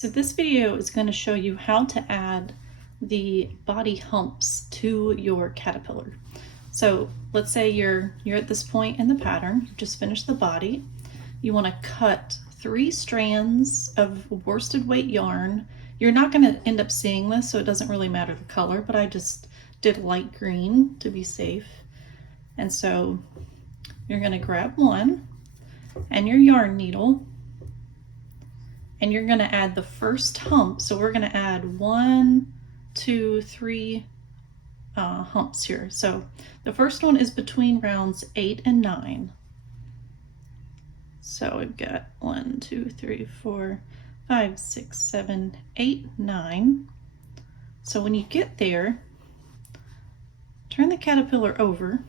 So this video is going to show you how to add the body humps to your caterpillar. So let's say you're at this point in the pattern, you've just finished the body. You want to cut 3 strands of worsted weight yarn. You're not going to end up seeing this, so it doesn't really matter the color, but I just did light green to be safe. And so you're going to grab one and your yarn needle, and you're going to add the first hump. So we're going to add 1, 2, 3 humps here. So the first one is between rounds 8 and 9. So we've got 1, 2, 3, 4, 5, 6, 7, 8, 9. So when you get there, turn the caterpillar over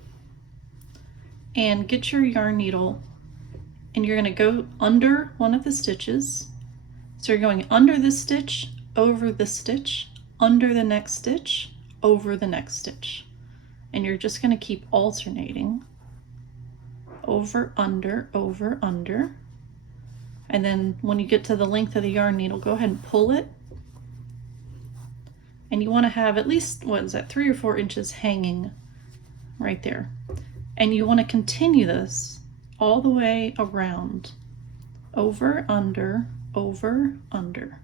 and get your yarn needle, and you're going to go under one of the stitches. So you're going under this stitch, over this stitch, under the next stitch, over the next stitch. And you're just going to keep alternating. Over, under, over, under. And then when you get to the length of the yarn needle, go ahead and pull it. And you want to have at least, 3 or 4 inches hanging right there. And you want to continue this all the way around. Over, under, over, under.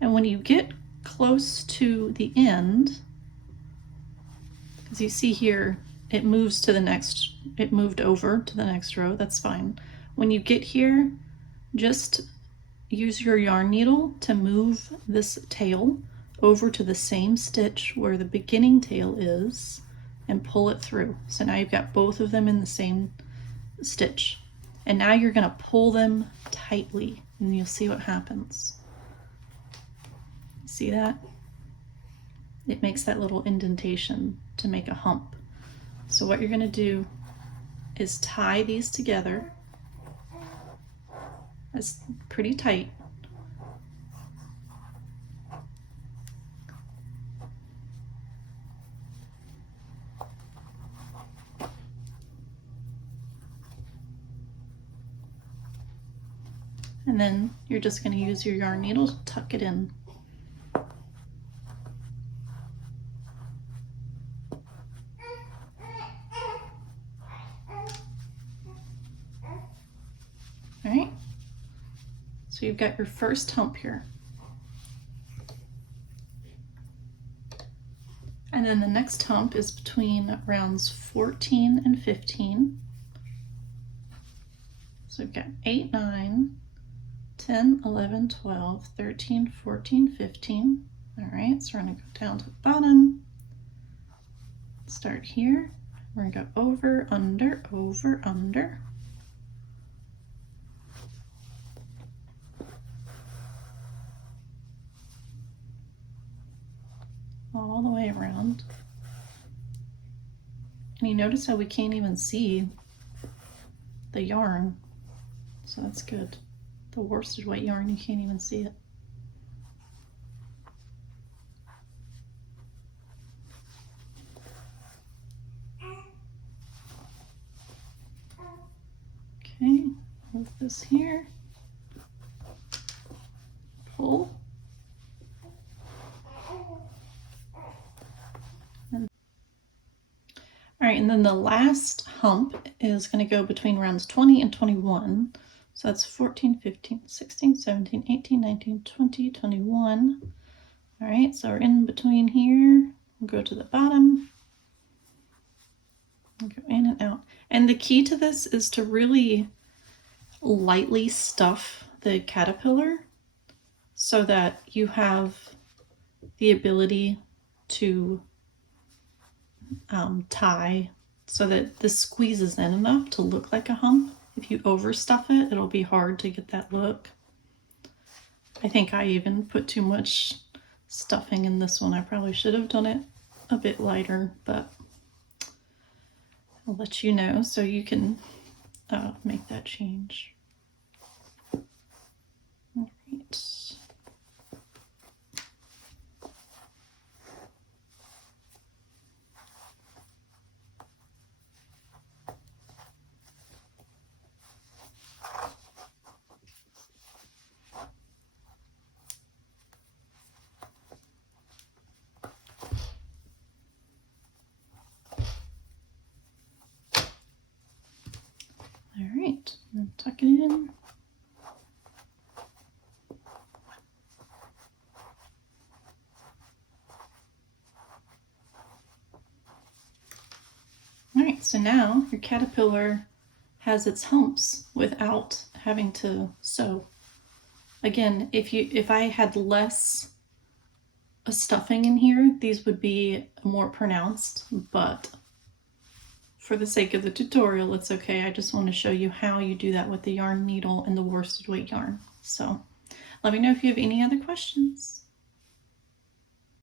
And when you get close to the end, as you see here, it moves to the next, it moved over to the next row, that's fine. When you get here, just use your yarn needle to move this tail over to the same stitch where the beginning tail is and pull it through. So now you've got both of them in the same stitch. And now you're going to pull them tightly and you'll see what happens. See that? It makes that little indentation to make a hump. So what you're going to do is tie these together. That's pretty tight. And then you're just going to use your yarn needle to tuck it in. All right. So you've got your first hump here. And then the next hump is between rounds 14 and 15. So we've got 8, 9, 10, 11, 12, 13, 14, 15. All right, so we're gonna go down to the bottom. Start here. We're gonna go over, under, over, under. All the way around. And you notice how we can't even see the yarn, so that's good. The worsted weight yarn, you can't even see it. Okay, move this here. Pull. All right, and then the last hump is going to go between rounds 20 and 21. So that's 14, 15, 16, 17, 18, 19, 20, 21. All right, so we're in between here. We'll go to the bottom. We'll go in and out. And the key to this is to really lightly stuff the caterpillar so that you have the ability to tie so that this squeezes in enough to look like a hump. If you overstuff it, it'll be hard to get that look. I think I even put too much stuffing in this one. I probably should have done it a bit lighter, but I'll let you know so you can make that change. All right. tuck it in. All right, so now your caterpillar has its humps without having to sew. Again, if I had less stuffing in here, these would be more pronounced, but for the sake of the tutorial, it's okay. I just want to show you how you do that with the yarn needle and the worsted weight yarn. So let me know if you have any other questions.